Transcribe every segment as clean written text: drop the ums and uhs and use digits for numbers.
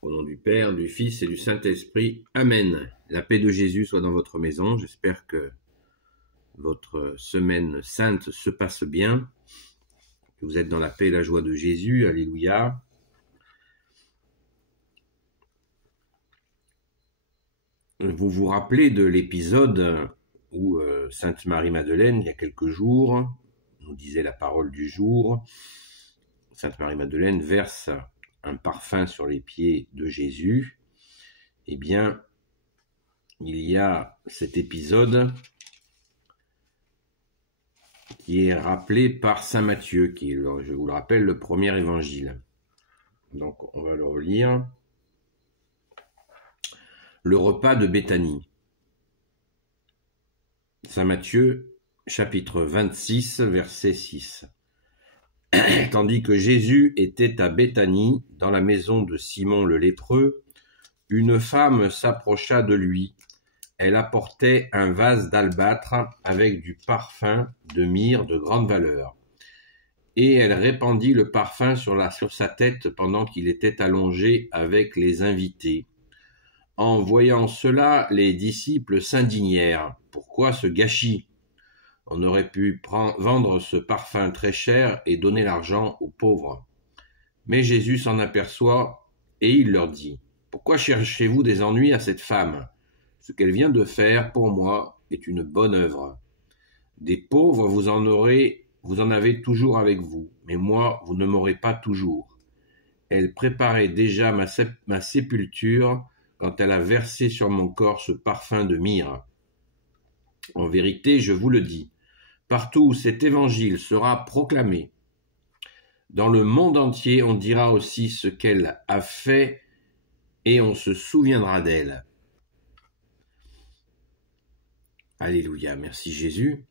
Au nom du Père, du Fils et du Saint-Esprit. Amen. La paix de Jésus soit dans votre maison. J'espère que votre semaine sainte se passe bien, que vous êtes dans la paix et la joie de Jésus. Alléluia. Vous vous rappelez de l'épisode où Sainte Marie-Madeleine, il y a quelques jours, nous disait la parole du jour, Sainte Marie-Madeleine verse un parfum sur les pieds de Jésus. Eh bien, il y a cet épisode qui est rappelé par saint Matthieu, qui est, je vous le rappelle, le premier évangile. Donc, on va le relire. Le repas de Béthanie. Saint Matthieu, chapitre 26, verset 6. Tandis que Jésus était à Béthanie, dans la maison de Simon le lépreux, une femme s'approcha de lui. Elle apportait un vase d'albâtre avec du parfum de myrrhe de grande valeur. Et elle répandit le parfum sur sa tête pendant qu'il était allongé avec les invités. En voyant cela, les disciples s'indignèrent. Pourquoi ce gâchis ? On aurait pu vendre ce parfum très cher et donner l'argent aux pauvres. Mais Jésus s'en aperçoit et il leur dit : Pourquoi cherchez-vous des ennuis à cette femme ? Ce qu'elle vient de faire pour moi est une bonne œuvre. Des pauvres vous en avez toujours avec vous, mais moi vous ne m'aurez pas toujours. Elle préparait déjà ma sépulture quand elle a versé sur mon corps ce parfum de myrrhe. En vérité, je vous le dis, partout où cet évangile sera proclamé, dans le monde entier, on dira aussi ce qu'elle a fait et on se souviendra d'elle. Alléluia, merci Jésus.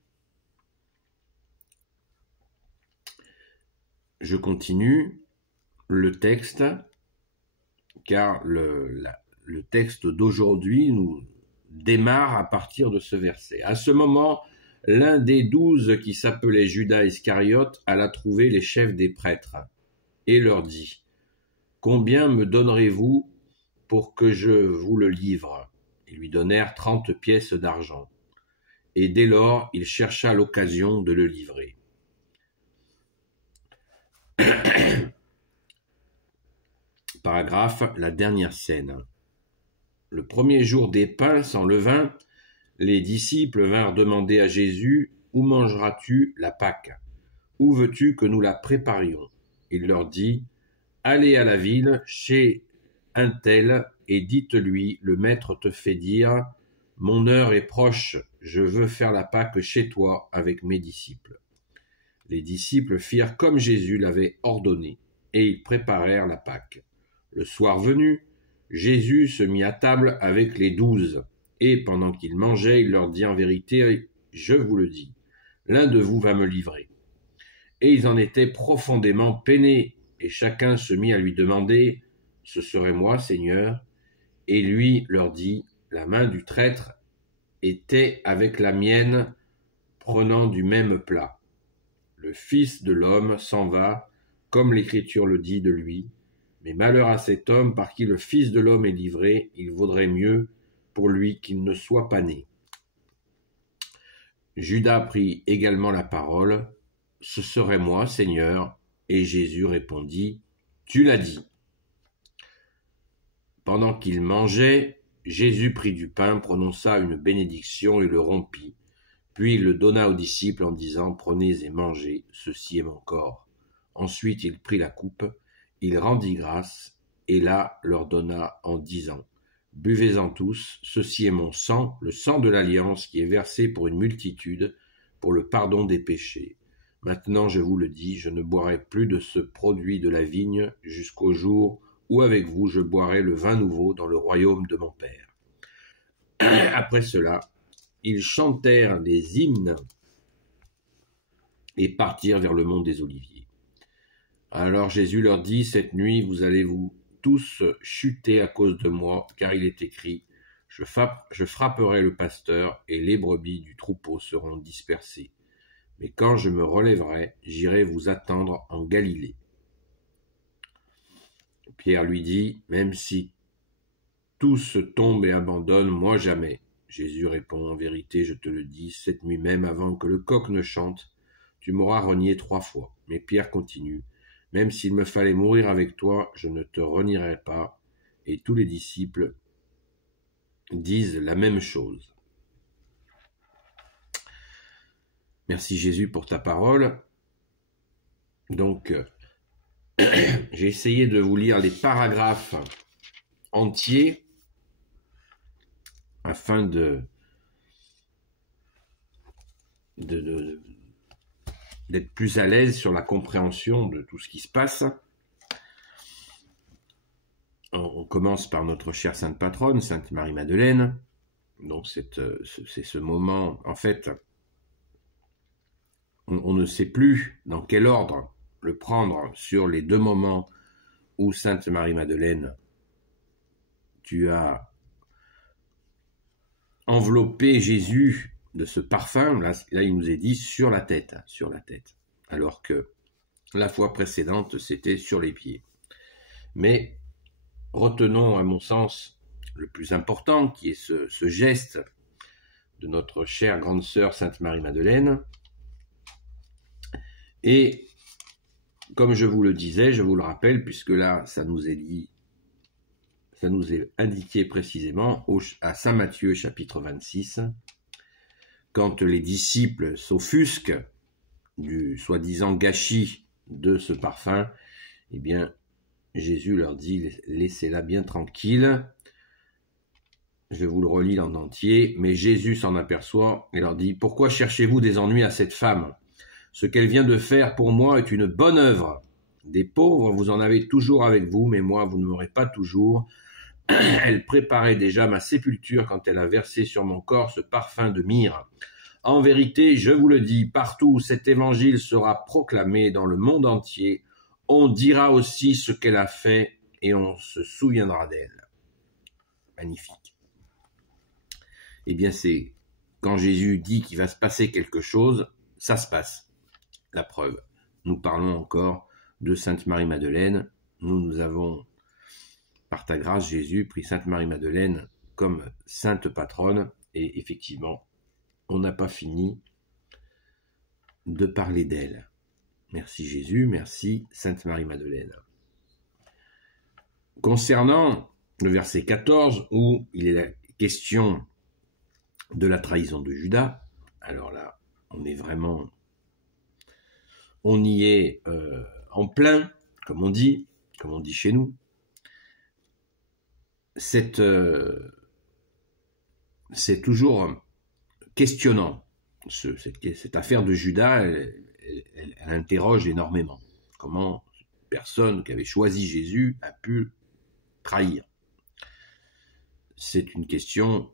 Je continue le texte, car le texte d'aujourd'hui nous démarre à partir de ce verset. À ce moment, l'un des 12 qui s'appelait Judas Iscariote alla trouver les chefs des prêtres et leur dit : Combien me donnerez-vous pour que je vous le livre ? Ils lui donnèrent 30 pièces d'argent. Et dès lors, il chercha l'occasion de le livrer. Paragraphe, la dernière scène. Le premier jour des pains sans levain, les disciples vinrent demander à Jésus : Où mangeras-tu la Pâque ? Où veux-tu que nous la préparions ? Il leur dit : Allez à la ville, chez un tel, et dites-lui : Le maître te fait dire : Mon heure est proche, je veux faire la Pâque chez toi avec mes disciples. Les disciples firent comme Jésus l'avait ordonné, et ils préparèrent la Pâque. Le soir venu, Jésus se mit à table avec les 12, et pendant qu'ils mangeaient, il leur dit : En vérité, je vous le dis, l'un de vous va me livrer. Et ils en étaient profondément peinés, et chacun se mit à lui demander : Ce serait moi, Seigneur ? Et lui leur dit : La main du traître était avec la mienne, prenant du même plat. Le Fils de l'homme s'en va, comme l'Écriture le dit de lui. Mais malheur à cet homme par qui le Fils de l'homme est livré, il vaudrait mieux pour lui qu'il ne soit pas né. Judas prit également la parole : Ce serait moi, Seigneur. Et Jésus répondit : Tu l'as dit. Pendant qu'il mangeait, Jésus prit du pain, prononça une bénédiction et le rompit. Puis il le donna aux disciples en disant : Prenez et mangez, ceci est mon corps. Ensuite il prit la coupe, il rendit grâce, et la leur donna en disant : Buvez-en tous, ceci est mon sang, le sang de l'alliance qui est versé pour une multitude, pour le pardon des péchés. Maintenant je vous le dis, je ne boirai plus de ce produit de la vigne jusqu'au jour où avec vous je boirai le vin nouveau dans le royaume de mon Père. Après cela, ils chantèrent des hymnes et partirent vers le mont des Oliviers. Alors Jésus leur dit : Cette nuit, vous allez vous tous chuter à cause de moi, car il est écrit : je frapperai le pasteur et les brebis du troupeau seront dispersées. Mais quand je me relèverai, j'irai vous attendre en Galilée. Pierre lui dit, « Même si tous tombent et abandonnent, moi jamais. » Jésus répond, « En vérité, je te le dis, cette nuit même, avant que le coq ne chante, tu m'auras renié 3 fois. » Mais Pierre continue, « Même s'il me fallait mourir avec toi, je ne te renierai pas. » Et tous les disciples disent la même chose. Merci Jésus pour ta parole. Donc, j'ai essayé de vous lire les paragraphes entiers afin d'être plus à l'aise sur la compréhension de tout ce qui se passe. On commence par notre chère Sainte Patronne, Sainte Marie-Madeleine. Donc c'est ce moment, en fait, on ne sait plus dans quel ordre le prendre sur les 2 moments où Sainte Marie-Madeleine, tu as enveloppé Jésus de ce parfum. Là, il nous est dit sur la tête, alors que la fois précédente, c'était sur les pieds. Mais retenons, à mon sens, le plus important, qui est ce geste de notre chère grande sœur Sainte Marie-Madeleine. Et comme je vous le disais, je vous le rappelle, puisque là, ça nous est indiqué précisément à Saint Matthieu, chapitre 26, quand les disciples s'offusquent du soi-disant gâchis de ce parfum, eh bien, Jésus leur dit, laissez-la bien tranquille. Je vous le relis en entier. Mais Jésus s'en aperçoit et leur dit, pourquoi cherchez-vous des ennuis à cette femme? Ce qu'elle vient de faire pour moi est une bonne œuvre. Des pauvres, vous en avez toujours avec vous, mais moi, vous ne m'aurez pas toujours. Elle préparait déjà ma sépulture quand elle a versé sur mon corps ce parfum de myrrhe. En vérité, je vous le dis, partout où cet évangile sera proclamé dans le monde entier, on dira aussi ce qu'elle a fait et on se souviendra d'elle. Magnifique. Eh bien, c'est quand Jésus dit qu'il va se passer quelque chose, ça se passe. La preuve. Nous parlons encore de Sainte Marie-Madeleine. Nous avons, par ta grâce, Jésus, pris Sainte Marie-Madeleine comme sainte patronne. Et effectivement, on n'a pas fini de parler d'elle. Merci Jésus, merci Sainte Marie-Madeleine. Concernant le verset 14, où il est la question de la trahison de Judas, alors là, on y est en plein, comme on dit chez nous. C'est toujours questionnant. Cette affaire de Judas, elle interroge énormément. Comment une personne qui avait choisi Jésus a pu trahir? C'est une question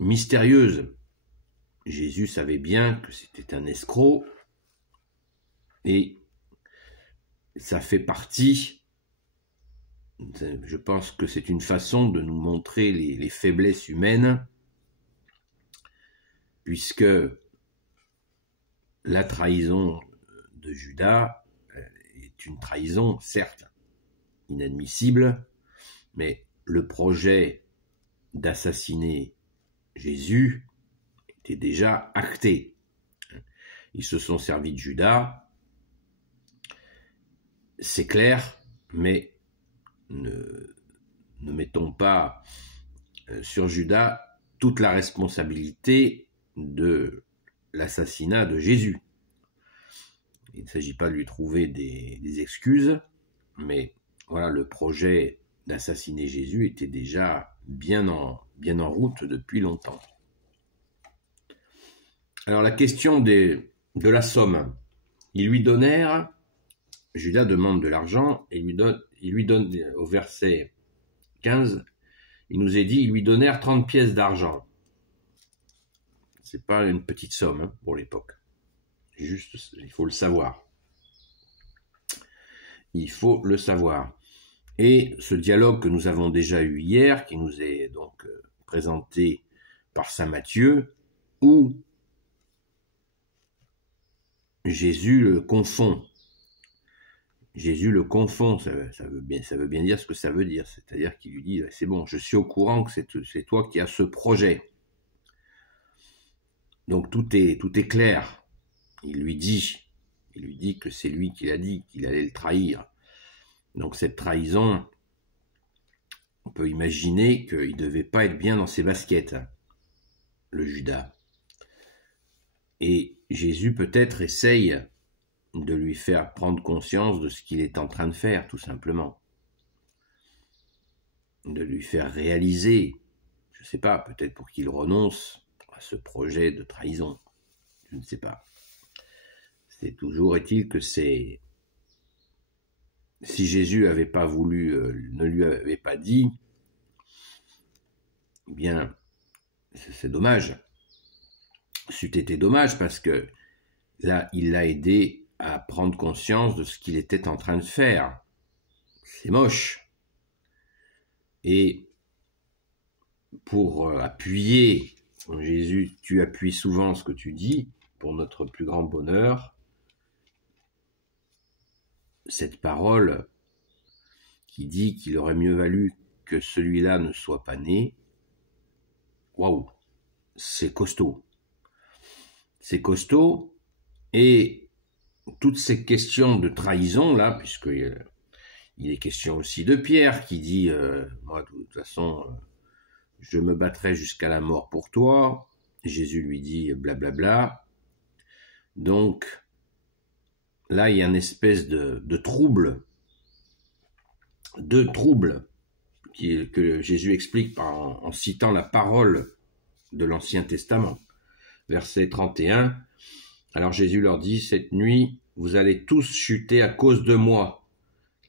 mystérieuse. Jésus savait bien que c'était un escroc et ça fait partie, je pense que c'est une façon de nous montrer les faiblesses humaines, puisque la trahison de Judas est une trahison, certes, inadmissible, mais le projet d'assassiner Jésus était déjà acté. Ils se sont servis de Judas, c'est clair, mais ne mettons pas sur Judas toute la responsabilité de l'assassinat de Jésus. Il ne s'agit pas de lui trouver des excuses, mais voilà, le projet d'assassiner Jésus était déjà bien en route depuis longtemps. Alors la question de la somme. Ils lui donnèrent, Judas demande de l'argent, et il lui donne au verset 15, il nous est dit, ils lui donnèrent 30 pièces d'argent. C'est pas une petite somme pour l'époque. Juste, il faut le savoir. Il faut le savoir. Et ce dialogue que nous avons déjà eu hier, qui nous est donc présenté par saint Matthieu, où Jésus le confond. Jésus le confond, ça veut bien dire ce que ça veut dire, c'est-à-dire qu'il lui dit, c'est bon, je suis au courant que c'est toi qui as ce projet. Donc tout est clair. Il lui dit que c'est lui qui l'a dit, qu'il allait le trahir. Donc cette trahison, on peut imaginer qu'il ne devait pas être bien dans ses baskets, le Judas. Et Jésus peut-être essaye de lui faire prendre conscience de ce qu'il est en train de faire, tout simplement. De lui faire réaliser, je ne sais pas, peut-être pour qu'il renonce à ce projet de trahison. Je ne sais pas. C'est toujours est-il que c'est... Si Jésus n'avait pas voulu, ne lui avait pas dit, eh bien, c'est dommage. C'eût été dommage parce que là, il l'a aidé à prendre conscience de ce qu'il était en train de faire. C'est moche. Et pour appuyer, Jésus, tu appuies souvent ce que tu dis, pour notre plus grand bonheur, cette parole qui dit qu'il aurait mieux valu que celui-là ne soit pas né, waouh, c'est costaud. C'est costaud, et toutes ces questions de trahison, là, puisqu'il est question aussi de Pierre, qui dit, moi, de toute façon, je me battrai jusqu'à la mort pour toi. Jésus lui dit, blablabla. Donc, là, il y a une espèce de trouble, que Jésus explique en citant la parole de l'Ancien Testament. Verset 31, alors Jésus leur dit, cette nuit, vous allez tous chuter à cause de moi,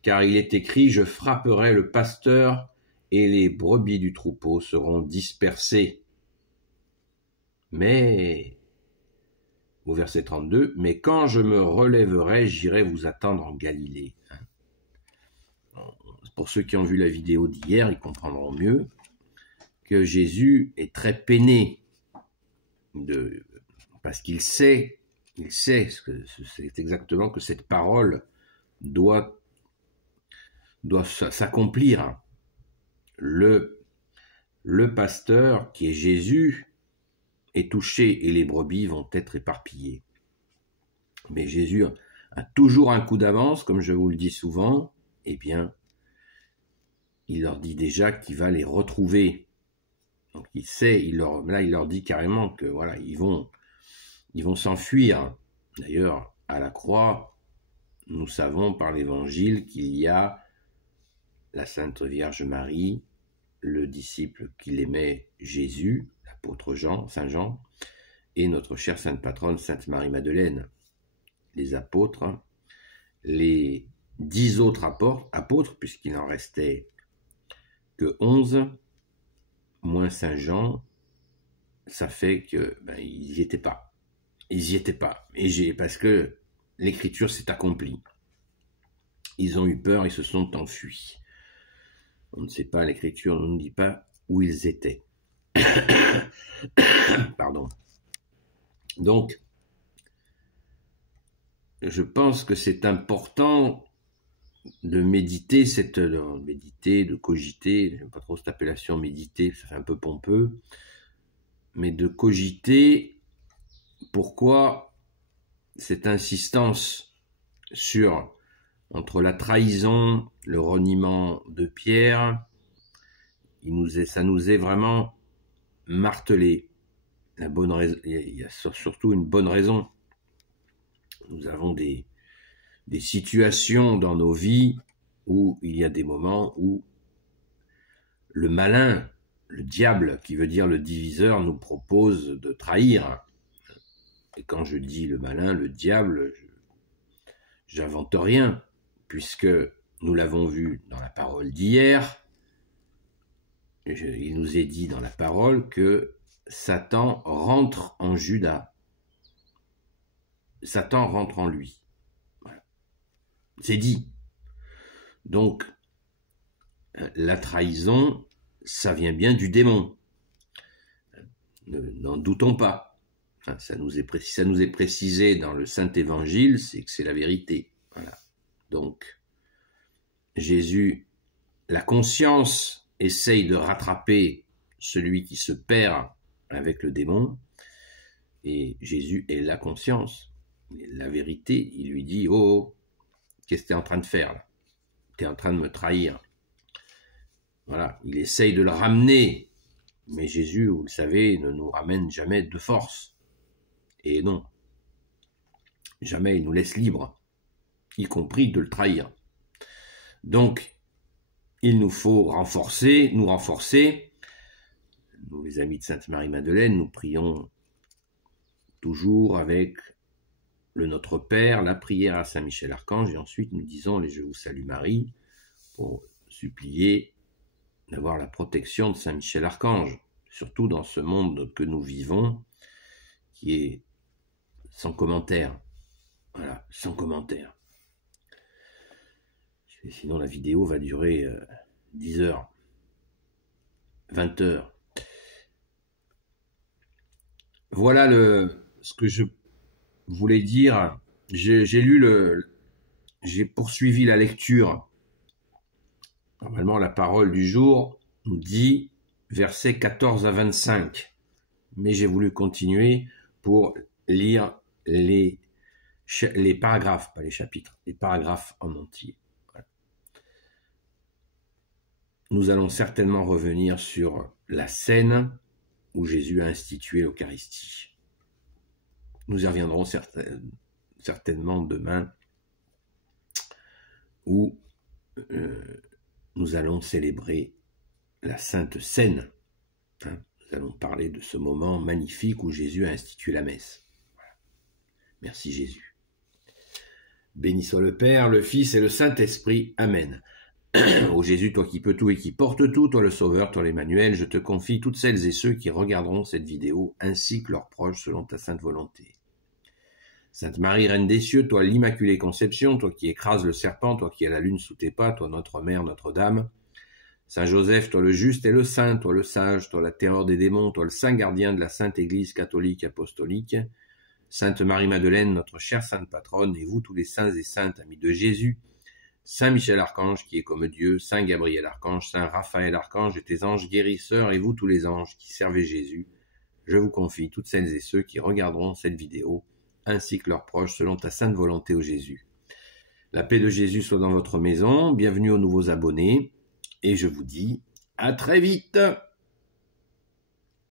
car il est écrit, je frapperai le pasteur et les brebis du troupeau seront dispersées. Mais, au verset 32, mais quand je me relèverai, j'irai vous attendre en Galilée. Pour ceux qui ont vu la vidéo d'hier, ils comprendront mieux que Jésus est très peiné parce qu'il sait, c'est exactement que cette parole doit s'accomplir. Le pasteur, qui est Jésus, est touché et les brebis vont être éparpillées. Mais Jésus a toujours un coup d'avance, comme je vous le dis souvent, eh bien, il leur dit déjà qu'il va les retrouver. Donc il sait, il leur dit carrément que voilà, ils vont s'enfuir. D'ailleurs, à la croix, nous savons par l'Évangile qu'il y a la Sainte Vierge Marie, le disciple qu'il aimait, Jésus, l'apôtre Saint Jean, et notre chère Sainte Patronne, Sainte Marie-Madeleine. Les apôtres, les 10 autres apôtres, puisqu'il n'en restait que 11, moins Saint Jean, ça fait que ils n'y étaient pas. Ils n'y étaient pas. Parce que l'écriture s'est accomplie. Ils ont eu peur, ils se sont enfuis. On ne sait pas, l'écriture ne nous dit pas où ils étaient. Pardon. Donc, je pense que c'est important de méditer, de cogiter, j'aime pas trop cette appellation méditer, ça fait un peu pompeux, mais de cogiter pourquoi cette insistance entre la trahison, le reniement de Pierre, ça nous est vraiment martelé. Il y a surtout une bonne raison. Nous avons des situations dans nos vies où il y a des moments où le malin, le diable, qui veut dire le diviseur, nous propose de trahir. Et quand je dis le malin, le diable, j'invente rien, puisque nous l'avons vu dans la parole d'hier. Il nous est dit dans la parole que Satan rentre en Judas. Satan rentre en lui. Voilà. C'est dit. Donc, la trahison, ça vient bien du démon. N'en doutons pas. Enfin, ça nous est précisé dans le Saint Évangile, c'est que c'est la vérité. Voilà. Donc, Jésus, la conscience, essaye de rattraper celui qui se perd avec le démon, et Jésus est la conscience, la vérité. Il lui dit, oh, qu'est-ce que tu es en train de faire là? Tu es en train de me trahir. Voilà, il essaye de le ramener, mais Jésus, vous le savez, ne nous ramène jamais de force. Et non, jamais il nous laisse libres, y compris de le trahir. Donc, il nous faut nous renforcer. Nous, les amis de Sainte-Marie-Madeleine, nous prions toujours avec le Notre Père, la prière à Saint-Michel-Archange, et ensuite nous disons les Je vous salue Marie, pour supplier d'avoir la protection de Saint-Michel-Archange, surtout dans ce monde que nous vivons, qui est sans commentaire. Voilà, sans commentaire. Sinon la vidéo va durer 10 heures, 20 heures. Voilà ce que je voulais dire. J'ai poursuivi la lecture. Normalement, la parole du jour nous dit versets 14 à 25. Mais j'ai voulu continuer pour lire les paragraphes, pas les chapitres, les paragraphes en entier. Voilà. Nous allons certainement revenir sur la scène où Jésus a institué l'Eucharistie. Nous y reviendrons certainement demain, où nous allons célébrer la Sainte Seine. Nous allons parler de ce moment magnifique où Jésus a institué la messe. Voilà. Merci Jésus. Béni soit le Père, le Fils et le Saint-Esprit. Amen. Ô Jésus, toi qui peux tout et qui portes tout, toi le Sauveur, toi l'Emmanuel, je te confie toutes celles et ceux qui regarderont cette vidéo, ainsi que leurs proches, selon ta sainte volonté. Sainte Marie, Reine des cieux, toi l'Immaculée Conception, toi qui écrases le serpent, toi qui as la lune sous tes pas, toi notre Mère, Notre-Dame. Saint Joseph, toi le juste et le saint, toi le sage, toi la terreur des démons, toi le saint gardien de la Sainte Église catholique apostolique. Sainte Marie-Madeleine, notre chère sainte patronne, et vous tous les saints et saintes amis de Jésus. Saint Michel Archange qui est comme Dieu, Saint Gabriel Archange, Saint Raphaël Archange et tes anges guérisseurs, et vous tous les anges qui servez Jésus, je vous confie toutes celles et ceux qui regarderont cette vidéo, ainsi que leurs proches, selon ta sainte volonté, ô Jésus. La paix de Jésus soit dans votre maison, bienvenue aux nouveaux abonnés, et je vous dis à très vite.